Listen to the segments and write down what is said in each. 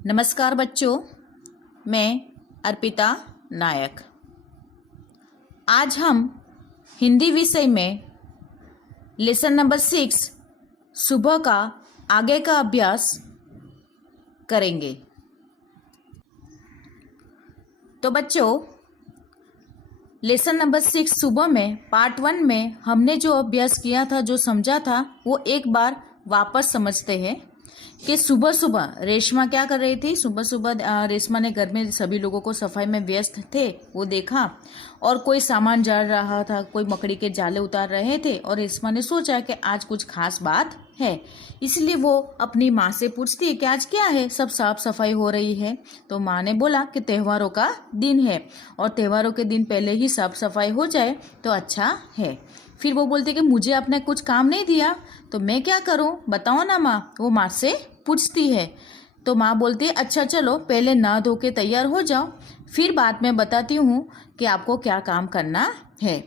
नमस्कार बच्चों, मैं अर्पिता नायक। आज हम हिंदी विषय में लेसन नंबर 6 सुबह का आगे का अभ्यास करेंगे। तो बच्चों, लेसन नंबर 6 सुबह में पार्ट 1 में हमने जो अभ्यास किया था, जो समझा था, वो एक बार वापस समझते हैं कि सुबह सुबह रेशमा क्या कर रही थी। सुबह सुबह रेशमा ने घर में सभी लोगों को सफाई में व्यस्त थे वो देखा, और कोई सामान जड़ रहा था, कोई मकड़ी के जाले उतार रहे थे, और रेशमा ने सोचा कि आज कुछ खास बात है, इसलिए वो अपनी माँ से पूछती है कि आज क्या है, सब साफ सफाई हो रही है। तो माँ ने बोला कि त्योहारों का दिन है और त्योहारों के दिन पहले ही साफ सफाई हो जाए तो अच्छा है। फिर वो बोलती कि मुझे आपने कुछ काम नहीं दिया तो मैं क्या करूं, बताओ ना माँ। वो माँ से पूछती है तो माँ बोलती है अच्छा चलो पहले नहा धो के तैयार हो जाओ, फिर बाद में बताती हूँ कि आपको क्या काम करना है।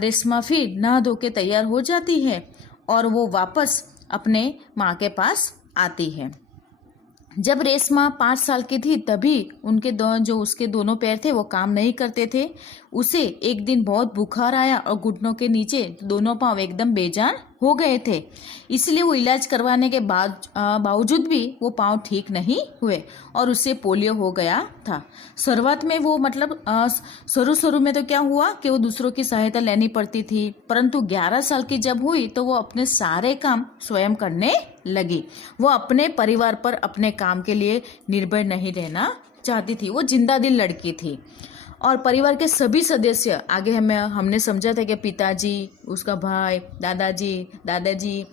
रेशमा फिर नहा धो के तैयार हो जाती है और वो वापस अपने माँ के पास आती है। जब रेशमा 5 साल की थी तभी उनके जो उसके दोनों पैर थे वो काम नहीं करते थे। उसे एक दिन बहुत बुखार आया और घुटनों के नीचे दोनों पांव एकदम बेजान हो गए थे, इसलिए वो इलाज करवाने के बावजूद भी वो पांव ठीक नहीं हुए और उसे पोलियो हो गया था। शुरुआत में वो शुरू में तो क्या हुआ कि वो दूसरों की सहायता लेनी पड़ती थी, परंतु 11 साल की जब हुई तो वो अपने सारे काम स्वयं करने लगी। वो अपने परिवार पर अपने काम के लिए निर्भर नहीं रहना चाहती थी। वो जिंदा दिल लड़की थी और परिवार के सभी सदस्य आगे हमने समझा था कि पिताजी, उसका भाई, दादाजी,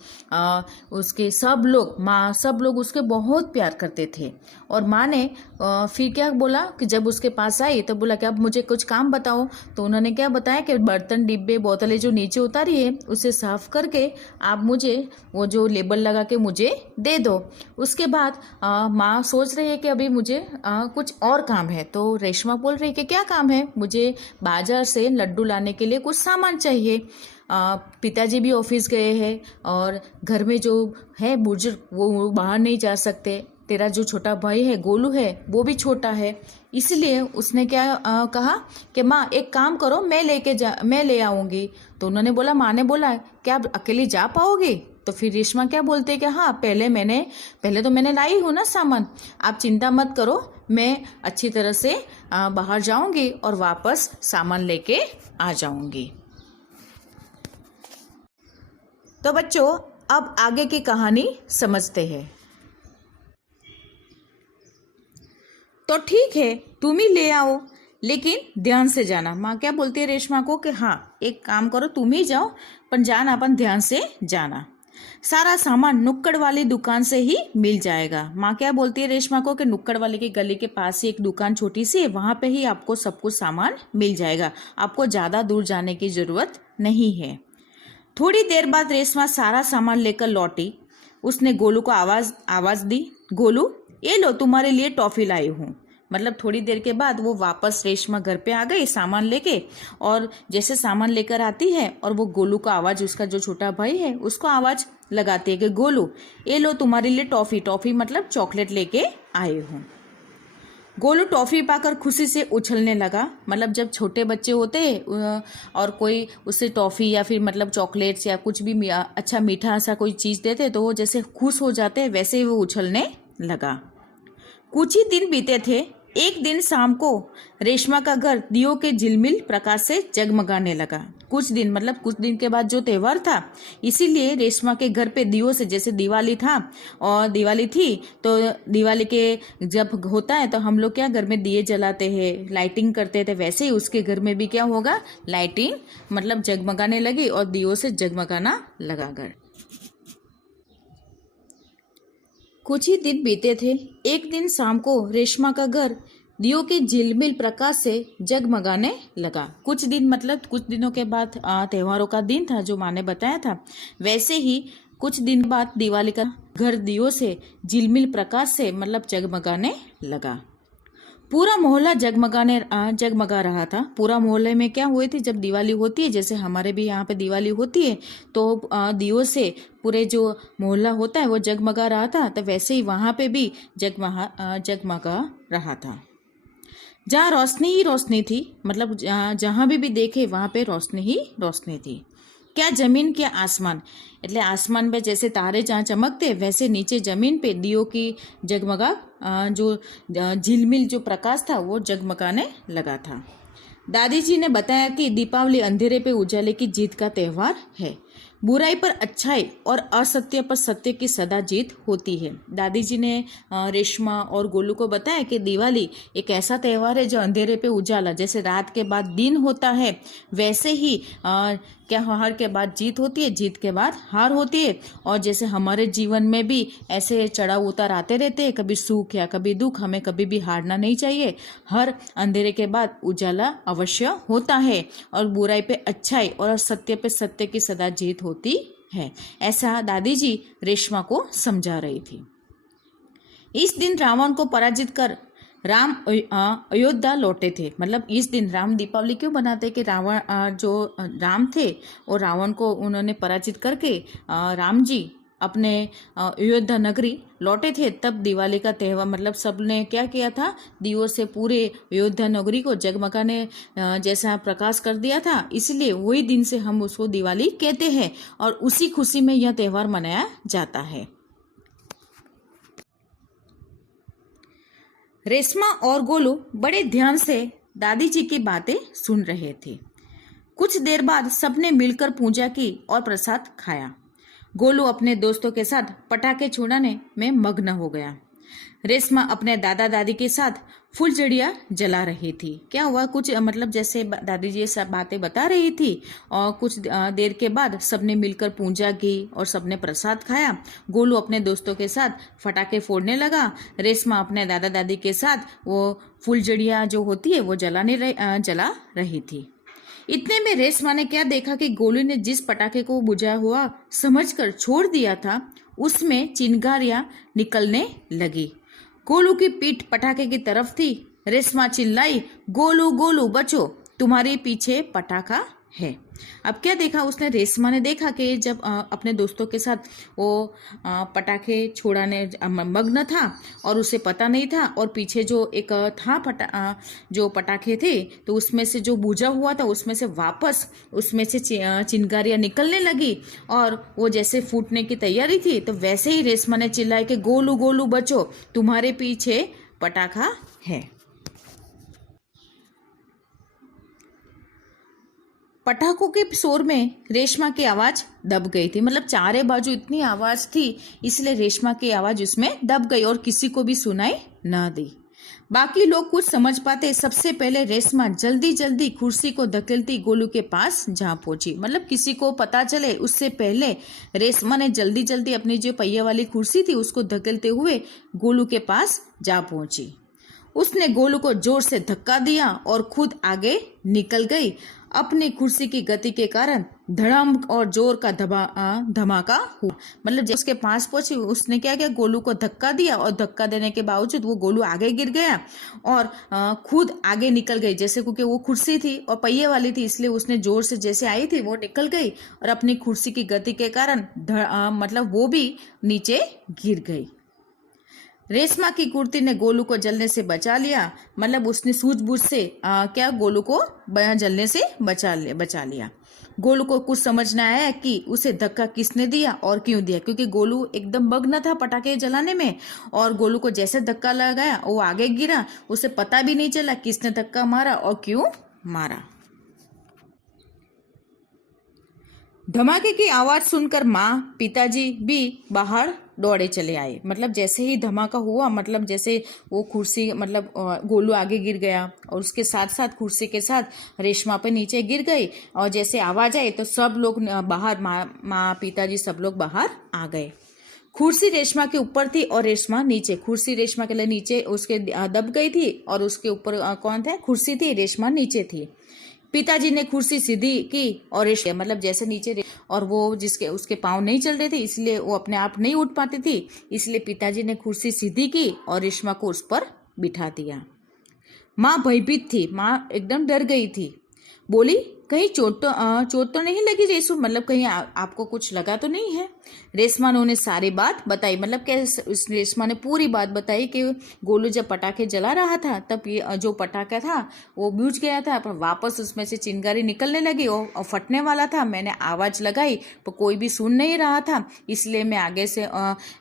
उसके सब लोग, माँ, सब लोग उसके बहुत प्यार करते थे। और माँ ने फिर क्या बोला कि जब उसके पास आई तो बोला कि अब मुझे कुछ काम बताओ। तो उन्होंने क्या बताया कि बर्तन, डिब्बे, बोतलें जो नीचे उतारी है उसे साफ करके आप मुझे वो जो लेबल लगा के मुझे दे दो। उसके बाद माँ सोच रही है कि अभी मुझे कुछ और काम है। तो रेशमा बोल रही है कि क्या काम है, मुझे बाजार से लड्डू लाने के लिए कुछ सामान चाहिए। पिताजी भी ऑफिस गए हैं और घर में जो है बुजुर्ग वो बाहर नहीं जा सकते। तेरा जो छोटा भाई है गोलू है वो भी छोटा है, इसलिए उसने क्या कहा कि माँ एक काम करो, मैं ले आऊँगी। तो उन्होंने बोला, माँ ने बोला क्या आप अकेली जा पाओगी? तो फिर रेशमा क्या बोलते कि हाँ पहले तो मैंने लाई हूँ ना सामान, आप चिंता मत करो, मैं अच्छी तरह से बाहर जाऊंगी और वापस सामान लेके आ जाऊंगी। तो बच्चों, अब आगे की कहानी समझते हैं। तो ठीक है, तुम ही ले आओ, लेकिन ध्यान से जाना। माँ क्या बोलती है रेशमा को कि हाँ एक काम करो, तुम ही जाओ, पर जाना अपन ध्यान से जाना। सारा सामान नुक्कड़ वाली दुकान से ही मिल जाएगा। माँ क्या बोलती है रेशमा को कि नुक्कड़ वाले की गली के पास ही एक दुकान छोटी सी है, वहां पे ही आपको सब कुछ सामान मिल जाएगा, आपको ज्यादा दूर जाने की जरूरत नहीं है। थोड़ी देर बाद रेशमा सारा सामान लेकर लौटी। उसने गोलू को आवाज दी, गोलू ये लो तुम्हारे लिए टॉफी लाई हूँ। मतलब थोड़ी देर के बाद वो वापस रेशमा घर पे आ गई सामान लेके, और जैसे सामान लेकर आती है और वो गोलू का आवाज, उसका जो छोटा भाई है उसको आवाज लगाती है कि गोलू ये लो तुम्हारे लिए टॉफी मतलब चॉकलेट लेके आए हूँ। गोलू टॉफी पाकर खुशी से उछलने लगा। मतलब जब छोटे बच्चे होते हैं और कोई उससे टॉफी या फिर मतलब चॉकलेट्स या कुछ भी अच्छा मीठा सा कोई चीज़ देते तो वो जैसे खुश हो जाते हैं, वैसे ही वो उछलने लगा। कुछ ही दिन बीते थे। एक दिन शाम को रेशमा का घर दियों के झिलमिल प्रकाश से जगमगाने लगा। कुछ दिन के बाद जो त्योहार था, इसीलिए रेशमा के घर पे दियों से, जैसे दिवाली था और दिवाली थी तो दिवाली के जब होता है तो हम लोग क्या घर में दिए जलाते हैं, लाइटिंग करते थे, वैसे ही उसके घर में भी क्या होगा, लाइटिंग मतलब जगमगाने लगी और दियों से जगमगाना लगा घर। कुछ ही दिन बीते थे। एक दिन शाम को रेशमा का घर दियों के झिलमिल प्रकाश से जगमगाने लगा। कुछ दिनों के बाद त्योहारों का दिन था जो माँ ने बताया था, वैसे ही कुछ दिन बाद दिवाली का घर दियों से झिलमिल प्रकाश से मतलब जगमगाने लगा। पूरा मोहल्ला जगमगा रहा था। पूरा मोहल्ले में क्या हुए थे, जब दिवाली होती है, जैसे हमारे भी यहाँ पे दिवाली होती है, तो दियों से पूरे जो मोहल्ला होता है वो जगमगा रहा था। तो वैसे ही वहाँ पे भी जगमगा रहा था। जहाँ रोशनी ही रोशनी थी, मतलब जहाँ भी देखे वहाँ पे रोशनी ही रोशनी थी। क्या जमीन क्या आसमान, એટલે आसमान पे जैसे तारे जहाँ चमकते वैसे नीचे जमीन पे दियों की जगमगा जो झिलमिल जो प्रकाश था वो जगमगाने लगा था। दादी जी ने बताया कि दीपावली अंधेरे पे उजाले की जीत का त्यौहार है। बुराई पर अच्छाई और असत्य पर सत्य की सदा जीत होती है। दादी जी ने रेशमा और गोलू को बताया कि दिवाली एक ऐसा त्यौहार है जो अंधेरे पे उजाला, जैसे रात के बाद दिन होता है वैसे ही क्या हार के बाद जीत होती है, जीत के बाद हार होती है। और जैसे हमारे जीवन में भी ऐसे चढ़ाव उतार आते रहते हैं, कभी सुख या कभी दुख, हमें कभी भी हारना नहीं चाहिए। हर अंधेरे के बाद उजाला अवश्य होता है और बुराई पे अच्छाई और सत्य पे सत्य की सदा जीत होती है। ऐसा दादी जी रेशमा को समझा रही थी। इस दिन रावण को पराजित कर राम अयोध्या लौटे थे। मतलब इस दिन राम दीपावली क्यों बनाते कि रावण जो राम थे और रावण को उन्होंने पराजित करके राम जी अपने अयोध्या नगरी लौटे थे, तब दिवाली का त्यौहार, मतलब सबने क्या किया था, दियों से पूरे अयोध्या नगरी को जगमगाने जैसा प्रकाश कर दिया था। इसलिए वही दिन से हम उसको दिवाली कहते हैं और उसी खुशी में यह त्यौहार मनाया जाता है। रेशमा और गोलू बड़े ध्यान से दादी जी की बातें सुन रहे थे। कुछ देर बाद सबने मिलकर पूजा की और प्रसाद खाया। गोलू अपने दोस्तों के साथ पटाखे छुड़ाने में मग्न हो गया। रेशमा अपने दादा दादी के साथ फुलझड़ियाँ जला रही थी। क्या हुआ, कुछ मतलब जैसे दादी जी सब बातें बता रही थी और कुछ देर के बाद सबने मिलकर पूजा की और सबने प्रसाद खाया। गोलू अपने दोस्तों के साथ पटाखे फोड़ने लगा। रेशमा अपने दादा दादी के साथ वो फुलझड़ियाँ जो होती है वो जला रही थी। इतने में रेशमा ने क्या देखा कि गोलू ने जिस पटाखे को बुझा हुआ समझकर छोड़ दिया था उसमें चिंगारियां निकलने लगी। गोलू की पीठ पटाखे की तरफ थी। रेशमा चिल्लाई, गोलू गोलू बचो, तुम्हारे पीछे पटाखा है। अब क्या देखा उसने, रेशमा ने देखा कि जब अपने दोस्तों के साथ वो पटाखे छोड़ाने मग्न था और उसे पता नहीं था, और पीछे जो एक था जो पटाखे थे तो उसमें से जो बुझा हुआ था उसमें से वापस उसमें से चिंगारियाँ निकलने लगी और वो जैसे फूटने की तैयारी थी। तो वैसे ही रेशमा ने चिल्लाया कि गोलू गोलू बचो, तुम्हारे पीछे पटाखा है। पटाखों के शोर में रेशमा की आवाज दब गई थी। मतलब चारे बाजू इतनी आवाज थी इसलिए रेशमा की आवाज उसमें दब गई और किसी को भी सुनाई ना दी। बाकी लोग कुछ समझ पाते, सबसे पहले रेशमा जल्दी जल्दी कुर्सी को धकेलती गोलू के पास जा पहुंची। मतलब किसी को पता चले उससे पहले रेशमा ने जल्दी जल्दी अपनी जो पहिए वाली कुर्सी थी उसको धकेलते हुए गोलू के पास जा पहुंची। उसने गोलू को जोर से धक्का दिया और खुद आगे निकल गई। अपनी कुर्सी की गति के कारण धड़म और जोर का धमाका हुआ। मतलब जब उसके पास पहुंची उसने क्या किया, गोलू को धक्का दिया और धक्का देने के बावजूद वो गोलू आगे गिर गया और खुद आगे निकल गई। जैसे क्योंकि वो कुर्सी थी और पहिए वाली थी इसलिए उसने जोर से जैसे आई थी वो निकल गई और अपनी कुर्सी की गति के कारण मतलब वो भी नीचे गिर गई। रेशमा की कुर्ती ने गोलू को जलने से बचा लिया। मतलब उसने सूझबूझ से क्या गोलू को जलने से बचा लिया। गोलू को कुछ समझ न आया कि उसे धक्का किसने दिया और क्यों दिया, क्योंकि गोलू एकदम मग्न था पटाखे जलाने में और गोलू को जैसे धक्का लगाया वो आगे गिरा। उसे पता भी नहीं चला किसने धक्का मारा और क्यों मारा। धमाके की आवाज सुनकर माँ पिताजी भी बाहर दौड़े चले आए। मतलब जैसे ही धमाका हुआ, मतलब जैसे वो कुर्सी, मतलब गोलू आगे गिर गया और उसके साथ साथ कुर्सी के साथ रेशमा पे नीचे गिर गई और जैसे आवाज आई तो सब लोग बाहर, माँ पिताजी सब लोग बाहर आ गए। कुर्सी रेशमा के ऊपर थी और रेशमा नीचे। कुर्सी रेशमा के लिए नीचे उसके दब गई थी और उसके ऊपर कौन था, कुर्सी थी, रेशमा नीचे थी। पिताजी ने कुर्सी सीधी की और मतलब जैसे नीचे, और वो जिसके उसके पाँव नहीं चल रहे थे इसलिए वो अपने आप नहीं उठ पाती थी, इसलिए पिताजी ने कुर्सी सीधी की और रेशमा को उस पर बिठा दिया। माँ भयभीत थी, माँ एकदम डर गई थी। बोली, कहीं चोट तो नहीं लगी रेशू, मतलब कहीं आपको कुछ लगा तो नहीं है। रेशमा ने उन्हें सारी बात बताई, मतलब कैसे उस रेशमा ने पूरी बात बताई कि गोलू जब पटाखे जला रहा था तब ये जो पटाखा था वो बुझ गया था, पर वापस उसमें से चिंगारी निकलने लगी और फटने वाला था। मैंने आवाज़ लगाई पर कोई भी सुन नहीं रहा था, इसलिए मैं आगे से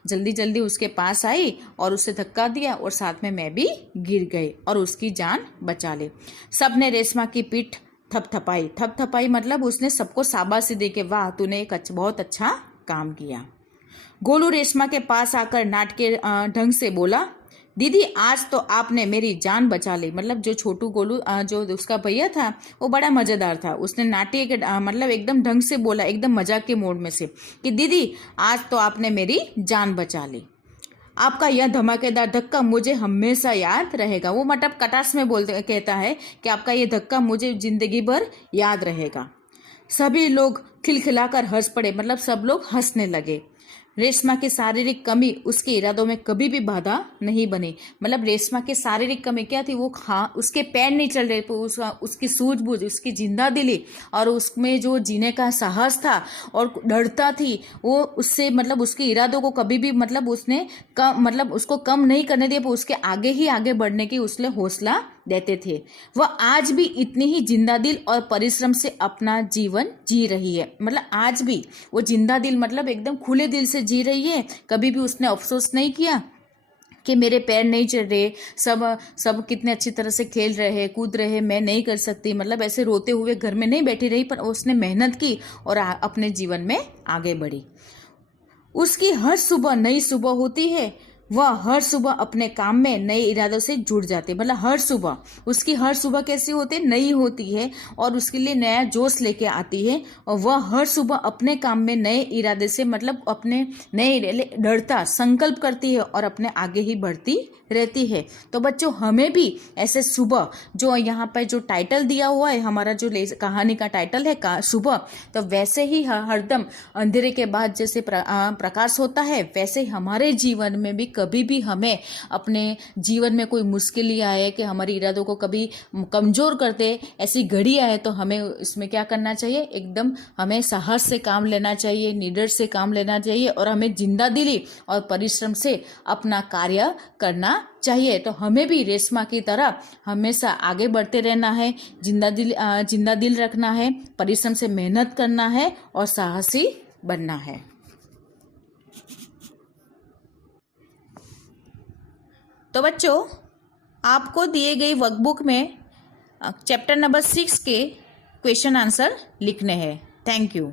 जल्दी जल्दी उसके पास आई और उसे धक्का दिया और साथ में मैं भी गिर गई और उसकी जान बचा ली। सब ने रेशमा की पीठ थपथपाई मतलब उसने सबको शाबाशी दे के, वाह तूने एक बहुत अच्छा काम किया। गोलू रेशमा के पास आकर नाटकीय ढंग से बोला, दीदी आज तो आपने मेरी जान बचा ली। मतलब जो छोटू गोलू जो उसका भैया था वो बड़ा मज़ेदार था, उसने नाट्य के मतलब एकदम ढंग से बोला, एकदम मजाक के मोड में से, कि दीदी आज तो आपने मेरी जान बचा ली। आपका यह धमाकेदार धक्का मुझे हमेशा याद रहेगा। वो मतलब कटास में बोलते कहता है कि आपका ये धक्का मुझे जिंदगी भर याद रहेगा। सभी लोग खिलखिलाकर हंस पड़े, मतलब सब लोग हंसने लगे। रेशमा की शारीरिक कमी उसके इरादों में कभी भी बाधा नहीं बनी। मतलब रेशमा की शारीरिक कमी क्या थी, वो उसके पैर नहीं चल रहे, उसकी सूझबूझ, उसकी जिंदा दिली और उसमें जो जीने का साहस था और डरता थी, वो उससे मतलब उसके इरादों को कभी भी मतलब उसने मतलब उसको कम नहीं करने दिया, पर उसके आगे ही आगे बढ़ने की उसने हौसला देते थे। वह आज भी इतनी ही जिंदा दिल और परिश्रम से अपना जीवन जी रही है। मतलब आज भी वो जिंदा दिल मतलब एकदम खुले दिल से जी रही है। कभी भी उसने अफसोस नहीं किया कि मेरे पैर नहीं चल रहे, सब कितने अच्छी तरह से खेल रहे हैं, कूद रहे हैं, मैं नहीं कर सकती, मतलब ऐसे रोते हुए घर में नहीं बैठी रही, पर उसने मेहनत की और अपने जीवन में आगे बढ़ी। उसकी हर सुबह नई सुबह होती है, वह हर सुबह अपने काम में नए इरादों से जुड़ जाते। मतलब हर सुबह उसकी हर सुबह कैसी होती है, नई होती है और उसके लिए नया जोश लेके आती है और वह हर सुबह अपने काम में नए इरादे से मतलब अपने नए दृढ़ता संकल्प करती है और अपने आगे ही बढ़ती रहती है। तो बच्चों हमें भी ऐसे सुबह, जो यहाँ पर जो टाइटल दिया हुआ है हमारा जो कहानी का टाइटल है सुबह, तो वैसे ही हरदम अंधेरे के बाद जैसे प्रकाश होता है, वैसे हमारे जीवन में भी कभी भी हमें अपने जीवन में कोई मुश्किल आए कि हमारे इरादों को कभी कमजोर कर दे, ऐसी घड़ी आए, तो हमें इसमें क्या करना चाहिए, एकदम हमें साहस से काम लेना चाहिए, निडर से काम लेना चाहिए और हमें जिंदा दिली और परिश्रम से अपना कार्य करना चाहिए। तो हमें भी रेशमा की तरह हमेशा आगे बढ़ते रहना है, जिंदा दिल रखना है, परिश्रम से मेहनत करना है और साहसी बनना है। तो बच्चों आपको दिए गई वर्कबुक में चैप्टर नंबर 6 के क्वेश्चन आंसर लिखने हैं। Thank you.